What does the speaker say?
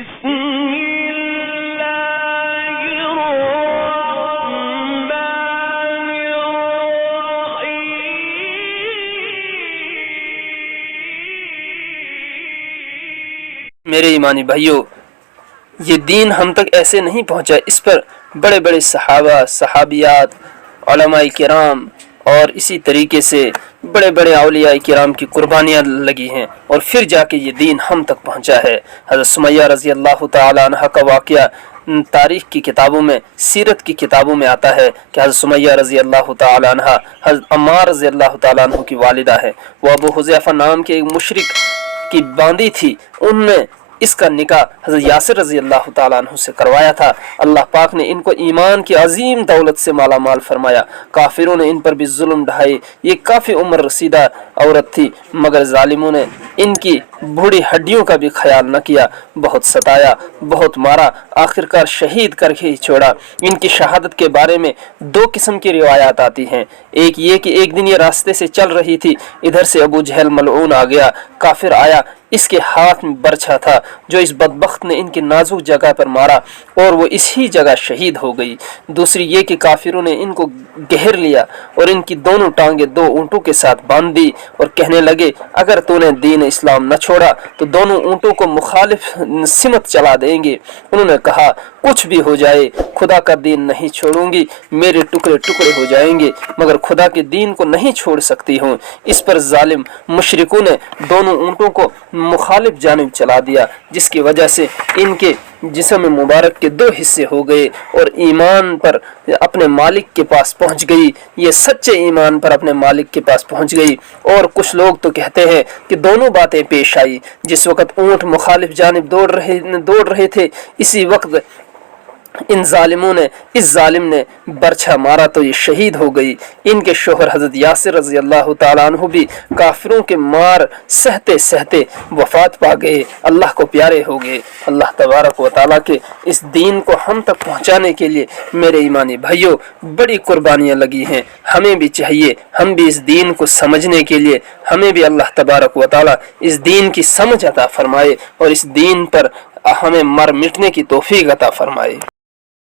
میرے ایمانی بھائیوں، یہ دین ہم تک ایسے نہیں پہنچا، اس پر بڑے بڑے صحابہ، صحابیات، علماء کرام اور اسی طریقے سے بڑے بڑے اولیاء کرام کی قربانیاں لگی ہیں، اور پھر جا کے یہ دین ہم تک پہنچا ہے۔ حضرت سمیہ رضی اللہ تعالی عنہ کا واقعہ تاریخ کی کتابوں میں، سیرت کی کتابوں میں آتا ہے کہ حضرت سمیہ رضی اللہ تعالی عنہ حضرت عمار رضی اللہ تعالی عنہ کی والدہ ہے۔ وہ ابو حذیفہ نام کے ایک مشرک کی باندی تھی، ان نے اس کا نکاح حضرت یاسر رضی اللہ تعالیٰ عنہ سے کروایا تھا۔ اللہ پاک نے ان کو ایمان کی عظیم دولت سے مالا مال فرمایا۔ کافروں نے ان پر بھی ظلم ڈھائے، یہ کافی عمر رسیدہ عورت تھی، مگر ظالموں نے ان کی بوڑھی ہڈیوں کا بھی خیال نہ کیا، بہت ستایا، بہت مارا، آخرکار شہید کر کے ہی چھوڑا۔ ان کی شہادت کے بارے میں دو قسم کی روایات آتی ہیں۔ ایک یہ کہ ایک دن یہ راستے سے چل رہی تھی، ادھر سے ابو جہل ملعون آ گیا، کافر آیا، اس کے ہاتھ میں برچھا تھا جو اس بدبخت نے ان کی نازک جگہ پر مارا اور وہ اسی جگہ شہید ہو گئی۔ دوسری یہ کہ کافروں نے ان کو گھیر لیا اور ان کی دونوں ٹانگیں دو اونٹوں کے ساتھ باندھ دی اور کہنے لگے اگر تو نے دین اسلام نہ چھوڑا تو دونوں اونٹوں کو مخالف سمت چلا دیں گے۔ انہوں نے کہا کچھ بھی ہو جائے خدا کا دین نہیں چھوڑوں گی، میرے ٹکڑے ٹکڑے ہو جائیں گے مگر خدا کے دین کو نہیں چھوڑ سکتی ہوں۔ اس پر ظالم مشرکوں نے دونوں اونٹوں کو مخالف جانب چلا دیا، جس کی وجہ سے ان کے جسم مبارک کے دو حصے ہو گئے اور ایمان پر اپنے مالک کے پاس پہنچ گئی، یہ سچے ایمان پر اپنے مالک کے پاس پہنچ گئی۔ اور کچھ لوگ تو کہتے ہیں کہ دونوں باتیں پیش آئی، جس وقت اونٹ مخالف جانب دوڑ رہے تھے، اسی وقت ان ظالموں نے اس ظالم نے برچھا مارا تو یہ شہید ہو گئی۔ ان کے شوہر حضرت یاسر رضی اللہ تعالیٰ عنہ بھی کافروں کے مار سہتے سہتے وفات پا گئے، اللہ کو پیارے ہو گئے۔ اللہ تبارک و تعالیٰ کے اس دین کو ہم تک پہنچانے کے لیے میرے ایمانی بھائیوں بڑی قربانیاں لگی ہیں۔ ہمیں بھی چاہیے ہم بھی اس دین کو سمجھنے کے لیے، ہمیں بھی اللہ تبارک و تعالیٰ اس دین کی سمجھ عطا فرمائے اور اس دین پر ہمیں مر مٹنے کی توفیق عطا فرمائے۔